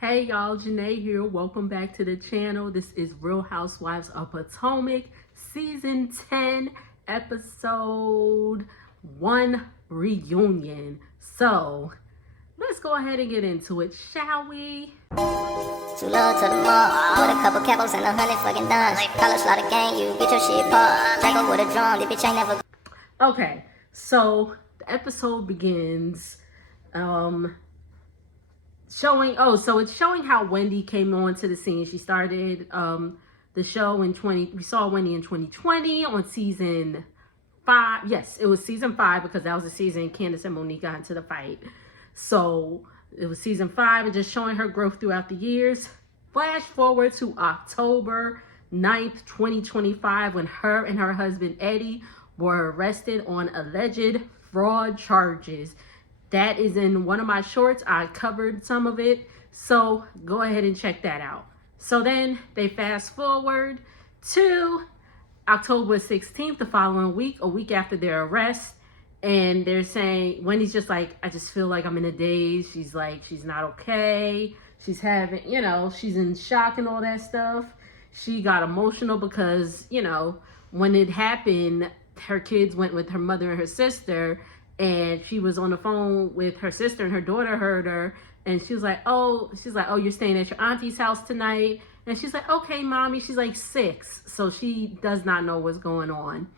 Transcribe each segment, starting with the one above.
Hey y'all, Janae here. Welcome back to the channel. This is Real Housewives of Potomac, Season 10, Episode 1, Reunion. So, let's go ahead and get into it, shall we? Too low to the mall, with a couple capos and 100 fucking dimes. College slaughter gang, you get your shit popped. Jack up with a drum, the bitch ain't never. Okay, so the episode begins, it's showing how Wendy came on to the scene. She started the show we saw Wendy in 2020 on season 5. Yes, it was season 5 because that was the season Candace and Monique got into the fight. So it was season 5 and just showing her growth throughout the years. Flash forward to October 9th, 2025, when her and her husband Eddie were arrested on alleged fraud charges. That is in one of my shorts. I covered some of it, so go ahead and check that out. So then they fast forward to October 16th, the following week, a week after their arrest, and they're saying, Wendy's just like, I just feel like I'm in a daze. She's like, she's not okay. She's having, she's in shock and all that stuff. She got emotional because, when it happened, her kids went with her mother and her sister, and she was on the phone with her sister, and her daughter heard her, and she was like, oh, you're staying at your auntie's house tonight? And she's like, okay, mommy. She's like 6, so she does not know what's going on.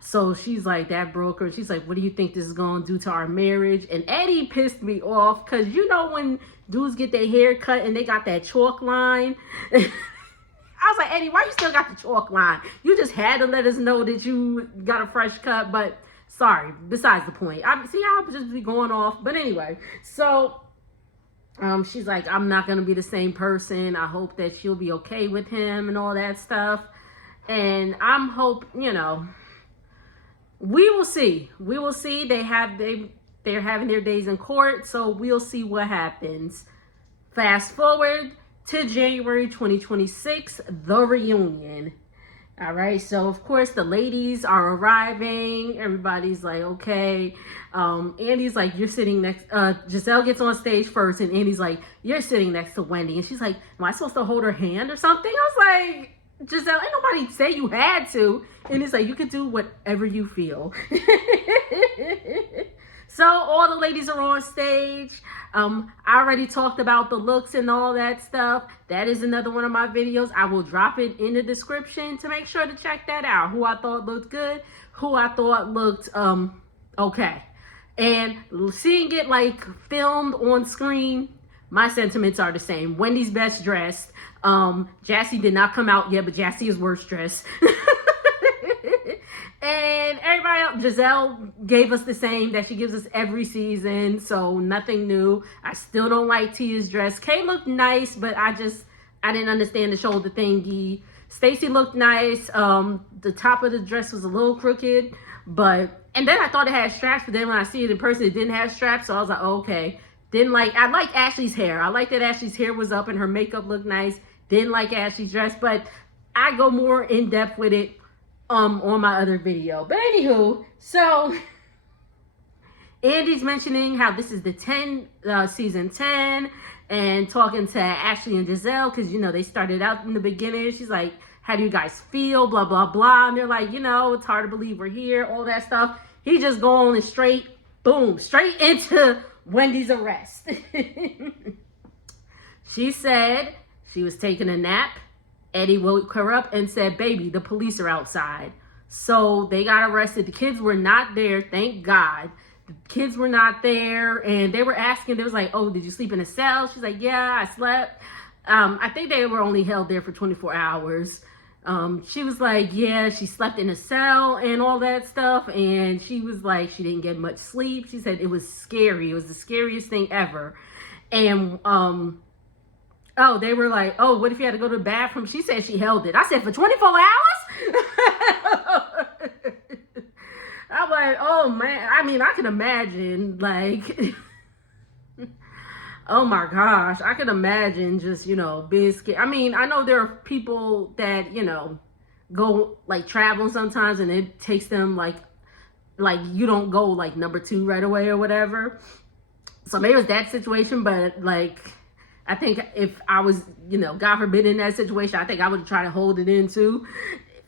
So she's like, that broke her. She's like, what do you think this is going to do to our marriage? And Eddie pissed me off because when dudes get their hair cut and they got that chalk line. I was like, Eddie, why you still got the chalk line? You just had to let us know that you got a fresh cut, but sorry, besides the point. See how I just be going off. But anyway, so she's like, I'm not going to be the same person. I hope that she'll be okay with him and all that stuff. And we will see. We will see. They're having their days in court, so we'll see what happens. Fast forward to January 2026, the reunion. All right, so of course the ladies are arriving. Everybody's like, okay. Andy's like, you're sitting next. Giselle gets on stage first, and Andy's like, you're sitting next to Wendy, and she's like, am I supposed to hold her hand or something? I was like, Giselle, ain't nobody say you had to. And he's like, you can do whatever you feel. So all the ladies are on stage. I already talked about the looks and all that stuff. That is another one of my videos. I will drop it in the description to make sure to check that out. Who I thought looked good, who I thought looked okay. And seeing it like filmed on screen, my sentiments are the same. Wendy's best dressed. Jassy did not come out yet, but Jassy is worst dressed. And everybody else, Giselle gave us the same that she gives us every season, so nothing new. I still don't like Tia's dress. Kay looked nice, but I didn't understand the shoulder thingy. Stacey looked nice. The top of the dress was a little crooked, and then I thought it had straps, but then when I see it in person, it didn't have straps, so I was like, oh, okay. I like Ashley's hair. I like that Ashley's hair was up and her makeup looked nice. Didn't like Ashley's dress, but I go more in depth with it on my other video. But anywho, so Andy's mentioning how this is the season 10, and talking to Ashley and Giselle because they started out in the beginning. She's like, how do you guys feel, blah blah blah, and they're like, it's hard to believe we're here, all that stuff. He just going straight into Wendy's arrest. She said she was taking a nap. Eddie woke her up and said, baby, the police are outside. So they got arrested. The kids were not there, thank God. The kids were not there, and they were asking, they was like, oh, did you sleep in a cell? She's like, yeah, I slept. I think they were only held there for 24 hours. She was like, yeah, she slept in a cell and all that stuff, and she was like, she didn't get much sleep. She said it was scary. It was the scariest thing ever. And they were like, oh, what if you had to go to the bathroom? She said she held it. I said, for 24 hours? I'm like, oh, man. I mean, I can imagine, like, oh, my gosh. I can imagine just, being scared. I mean, I know there are people that, go, like, traveling sometimes, and it takes them, like you don't go, like, number 2 right away or whatever. So maybe it was that situation, but, like, I think if I was, God forbid, in that situation, I think I would try to hold it in too.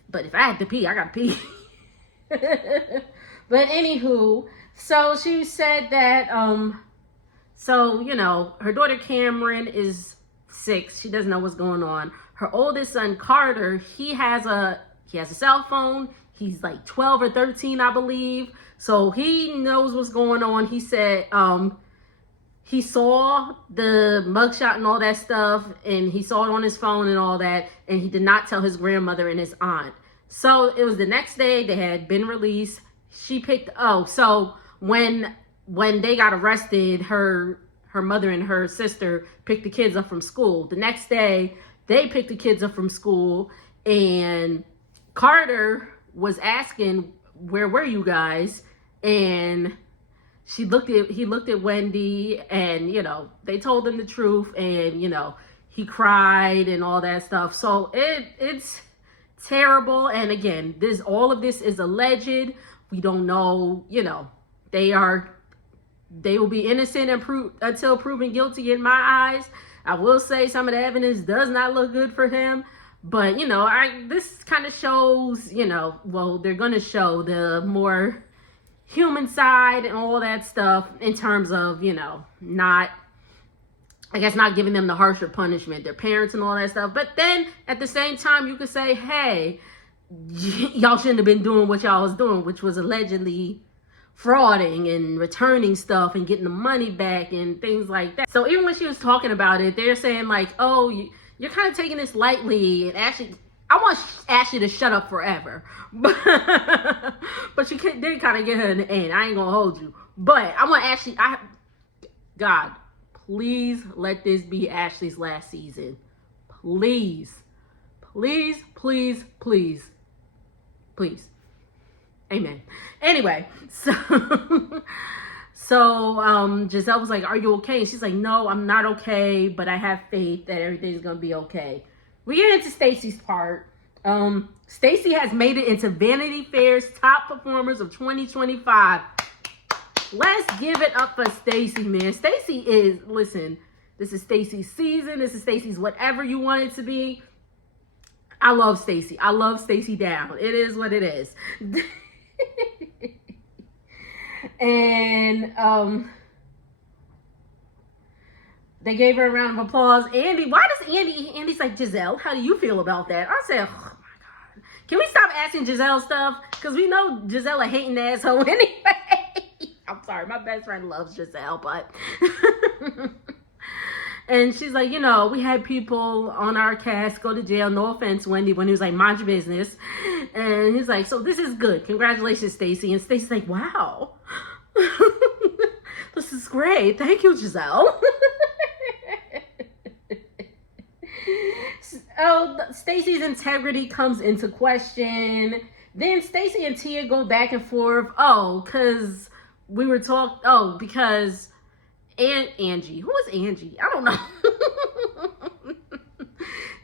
But if I had to pee, I got to pee. But anywho, so she said that, her daughter Cameron is 6. She doesn't know what's going on. Her oldest son Carter, he has a cell phone. He's like 12 or 13, I believe. So he knows what's going on. He said he saw the mugshot and all that stuff, and he saw it on his phone and all that, and he did not tell his grandmother and his aunt. So it was the next day. They had been released. So when they got arrested, her mother and her sister picked the kids up from school. The next day, they picked the kids up from school, and Carter was asking, "Where were you guys?" And he looked at Wendy, and they told him the truth, and he cried and all that stuff. So it's terrible. And again, all of this is alleged. We don't know. They will be innocent until proven guilty in my eyes. I will say some of the evidence does not look good for him. But, this kind of shows, they're going to show the more human side and all that stuff in terms of, not giving them the harsher punishment, their parents and all that stuff. But then at the same time, you could say, hey, y'all shouldn't have been doing what y'all was doing, which was allegedly frauding and returning stuff and getting the money back and things like that. So even when she was talking about it, they're saying like, oh, you're kind of taking this lightly. And actually, I want Ashley to shut up forever. But you did kind of get her in the end. I ain't gonna hold you. But I want Ashley, God, please let this be Ashley's last season. Please. Please, please, please. Please. Amen. Anyway, so Giselle was like, are you okay? And she's like, no, I'm not okay, but I have faith that everything's going to be okay. We get into Stacey's part. Stacey has made it into Vanity Fair's top performers of 2025. Let's give it up for Stacey, man. Stacey listen, this is Stacey's season. This is Stacey's whatever you want it to be. I love Stacey. I love Stacey down. It is what it is. And they gave her a round of applause. Andy's like, Giselle, how do you feel about that? I said, oh my God. Can we stop asking Giselle stuff? Because we know Giselle a hating asshole anyway. I'm sorry, my best friend loves Giselle, but and she's like, we had people on our cast go to jail. No offense, Wendy, when he was like, mind your business. And he's like, so this is good. Congratulations, Stacey. And Stacey's like, wow. This is great. Thank you, Giselle. Stacey's integrity comes into question. Then Stacey and Tia go back and forth. Because Angie. Who was Angie? I don't know.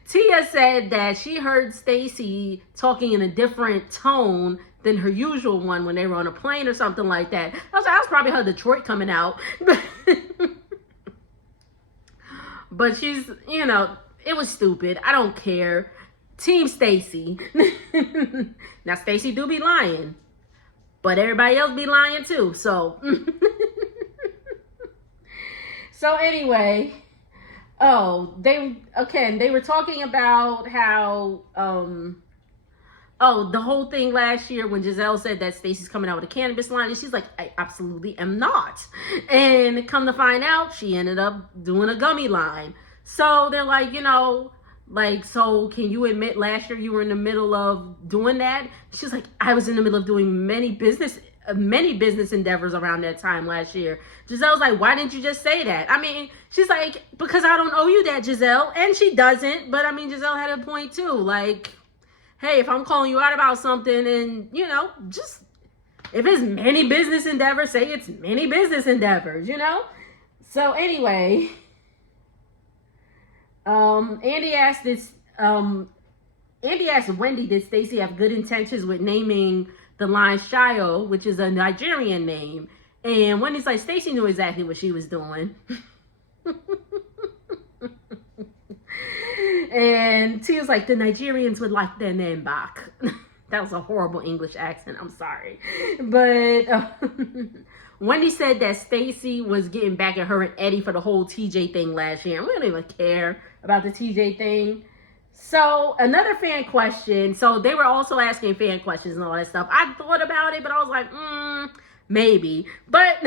Tia said that she heard Stacey talking in a different tone than her usual one when they were on a plane or something like that. I was like, that was probably her Detroit coming out. But she's, it was stupid. I don't care. Team Stacey. Now, Stacey do be lying. But everybody else be lying too. So... So anyway, they were talking about how, the whole thing last year when Giselle said that Stacey's coming out with a cannabis line, and she's like, I absolutely am not. And come to find out, she ended up doing a gummy line. So they're like, so can you admit last year you were in the middle of doing that? She's like, I was in the middle of doing many business endeavors around that time last year. Giselle's like, why didn't you just say that? I mean, she's like, because I don't owe you that, Giselle. And she doesn't. But I mean, Giselle had a point too. Like, hey, if I'm calling you out about something and, just if it's many business endeavors, say it's many business endeavors, So anyway, Andy asked Wendy, did Stacey have good intentions with naming the line Shayo, which is a Nigerian name? And Wendy's like, Stacey knew exactly what she was doing. And T was like, the Nigerians would like their name back. That was a horrible English accent. I'm sorry. But Wendy said that Stacey was getting back at her and Eddie for the whole TJ thing last year. And we don't even care about the TJ thing. So another fan question. So they were also asking fan questions and all that stuff. I thought about it, but I was like, maybe. But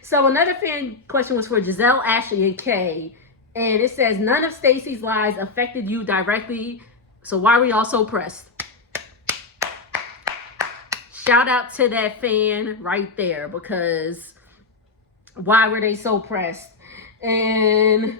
so another fan question was for Giselle, Ashley, and Kay. And it says, none of Stacey's lies affected you directly. So why were y'all so pressed? Shout out to that fan right there, because why were they so pressed? And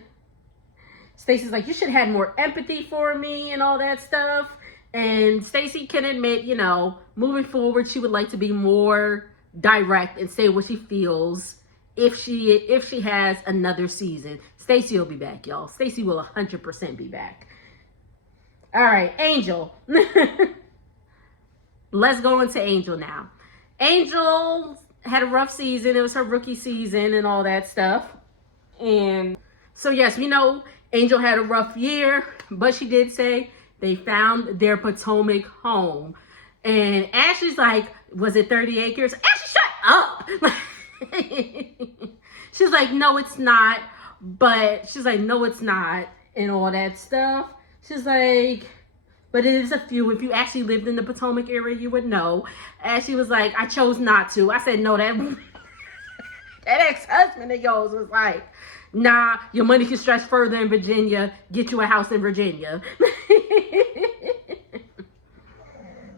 Stacey's like, you should have had more empathy for me and all that stuff. And Stacey can admit, you know, moving forward, she would like to be more direct and say what she feels if she has another season. Stacey will be back, y'all. Stacey will 100% be back. All right, Angel. Let's go into Angel now. Angel had a rough season. It was her rookie season and all that stuff. And so, yes, we know Angel had a rough year, but she did say they found their Potomac home. And Ashley's like, was it 30 acres? Ashley, shut up! She's like, no, it's not. But she's like, no, it's not. And all that stuff. She's like, but it is a few. If you actually lived in the Potomac area, you would know. Ashley was like, I chose not to. I said, no, that ex-husband of yours was like, nah, your money can stretch further in Virginia. Get you a house in Virginia.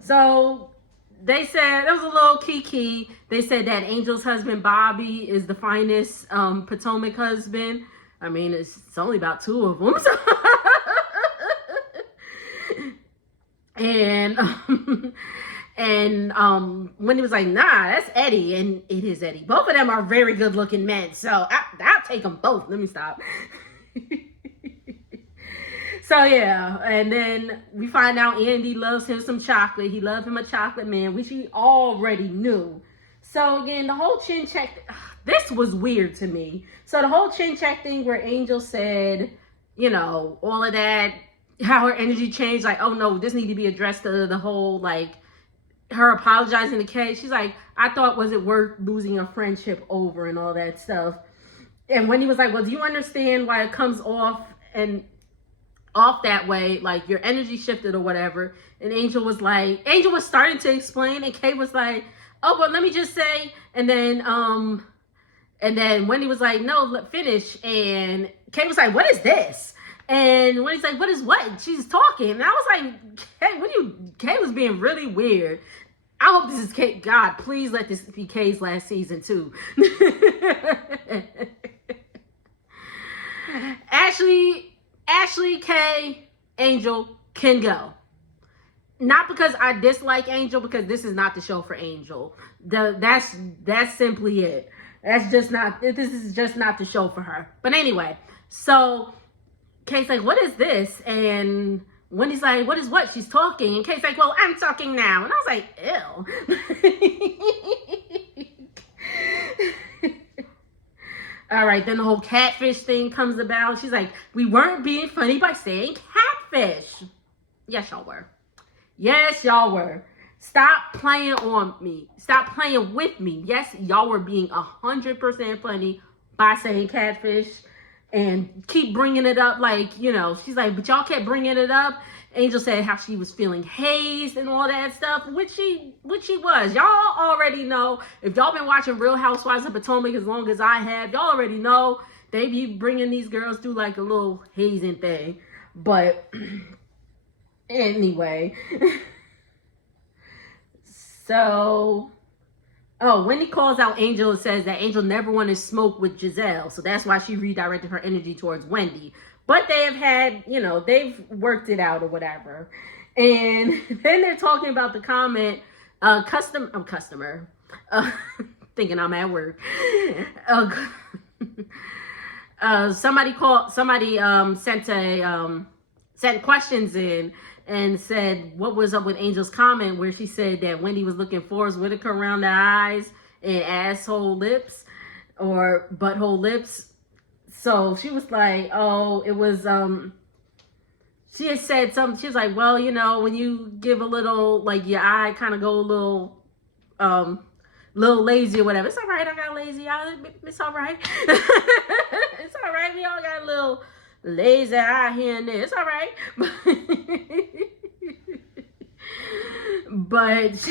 So they said, it was a little kiki. They said that Angel's husband, Bobby, is the finest Potomac husband. I mean, it's only about two of them. So. And when he was like, nah, that's Eddie, and it is Eddie. Both of them are very good looking men, so I'll take them both. Let me stop. So yeah, and then we find out Andy loves him some chocolate. He loved him a chocolate man, which he already knew. So again, the whole chin check, this was weird to me. So the whole chin check thing where Angel said, you know, all of that, how her energy changed, like, oh no, this need to be addressed to the whole, like, her apologizing to Kay. She's like, I thought, was it worth losing a friendship over and all that stuff? And Wendy was like, well, do you understand why it comes off that way? Like, your energy shifted or whatever. And Angel was starting to explain, and Kay was like, oh, but let me just say, and then Wendy was like, no, finish. And Kay was like, what is this? And Wendy's like, what is what? She's talking. And I was like, Kay was being really weird. I hope this is Kay. God, please let this be Kay's last season too. Ashley, Kay, Angel can go. Not because I dislike Angel, because this is not the show for Angel. That's simply it. This is just not the show for her. But anyway, so Kay's like, what is this? And Wendy's like, what is what? She's talking. And Kay's like, well, I'm talking now. And I was like, ew. All right, then the whole catfish thing comes about. She's like, we weren't being funny by saying catfish. Yes, y'all were. Yes, y'all were. Stop playing on me. Stop playing with me. Yes, y'all were being 100% funny by saying catfish. And keep bringing it up, like, you know, she's like, but y'all kept bringing it up. Angel said how she was feeling hazed and all that stuff, which she was. Y'all already know, if y'all been watching Real Housewives of Potomac as long as I have, y'all already know they be bringing these girls through like a little hazing thing. But anyway, so... Oh, Wendy calls out Angel and says that Angel never wanted to smoke with Giselle. So that's why she redirected her energy towards Wendy. But they have had, you know, they've worked it out or whatever. And then they're talking about the comment, customer, thinking I'm at work. Somebody sent questions in and said, what was up with Angel's comment where she said that Wendy was looking Forrest Whitaker around the eyes and asshole lips or butthole lips. So she was like, oh, it was, she had said something. She was like, well, you know, when you give a little, like your eye kind of go a little lazy or whatever. It's all right. I got lazy eye. It's all right. It's all right. We all got a little lazy eye here and there. It's all right. But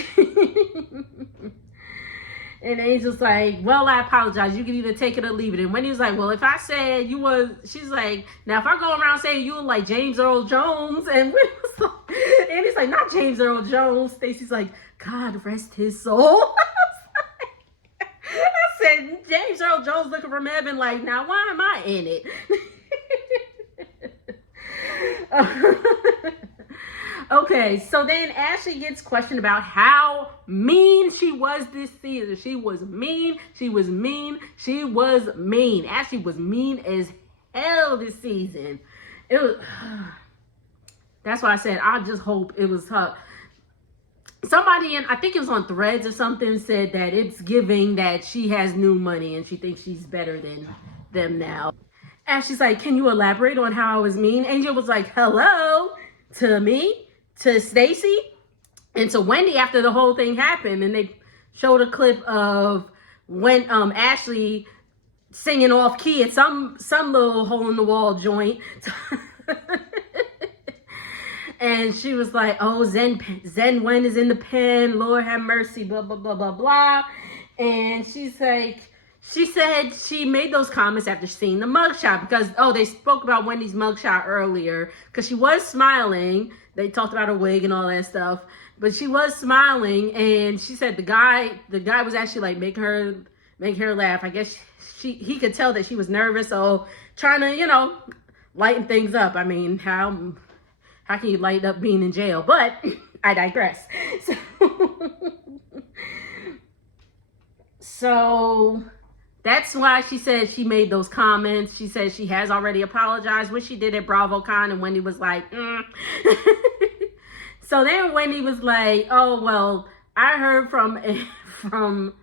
and Angel's like, well, I apologize. You can either take it or leave it. And Wendy was like, well, if I said you was, she's like, now if I go around saying you were like James Earl Jones, and Wendy was like, and he's like, not James Earl Jones. Stacey's like, God rest his soul. I said, James Earl Jones looking from heaven like, now why am I in it? Okay, so then Ashley gets questioned about how mean she was this season. She was mean. She was mean. She was mean. Ashley was mean as hell this season. It was. That's why I said I just hope it was her. Somebody I think it was on Threads or something, said that it's giving that she has new money and she thinks she's better than them now. Ashley's like, can you elaborate on how I was mean? Angel was like, hello, to me, to Stacey, and to Wendy after the whole thing happened. And they showed a clip of when Ashley singing off key at some little hole in the wall joint. And she was like, oh, Zen Wen is in the pen. Lord have mercy, blah, blah, blah, blah, blah. And she's like, she said she made those comments after seeing the mugshot because, oh, they spoke about Wendy's mugshot earlier because she was smiling. They talked about her wig and all that stuff, but she was smiling. And she said the guy was actually like making her laugh. I guess he could tell that she was nervous. So trying to, you know, lighten things up. I mean, how can you lighten up being in jail? But I digress. So that's why she said she made those comments. She said she has already apologized, which she did at BravoCon, and Wendy was like, So then Wendy was like, oh, well, I heard from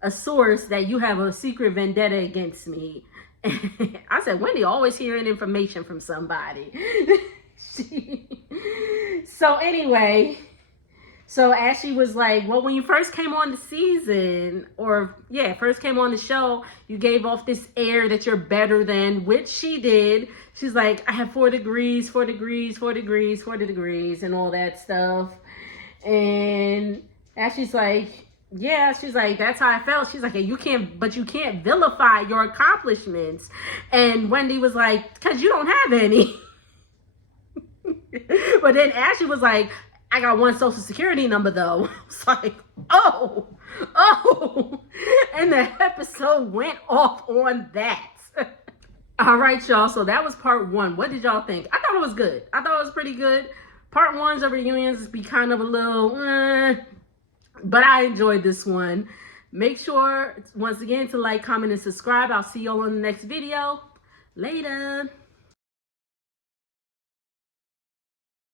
a source that you have a secret vendetta against me. I said, Wendy always hearing information from somebody. So anyway, so Ashley was like, well, when you first came on the season, first came on the show, you gave off this air that you're better than, which she did. She's like, I have 4 degrees, 4 degrees, 4 degrees, 40 degrees, and all that stuff. And Ashley's like, yeah, she's like, that's how I felt. She's like, you can't vilify your accomplishments. And Wendy was like, because you don't have any. But then Ashley was like, I got 1 social security number though. It's like, oh. And the episode went off on that. All right, y'all. So that was part 1. What did y'all think? I thought it was good. I thought it was pretty good. Part 1's of reunions be kind of a little, but I enjoyed this one. Make sure, once again, to like, comment, and subscribe. I'll see y'all on the next video. Later.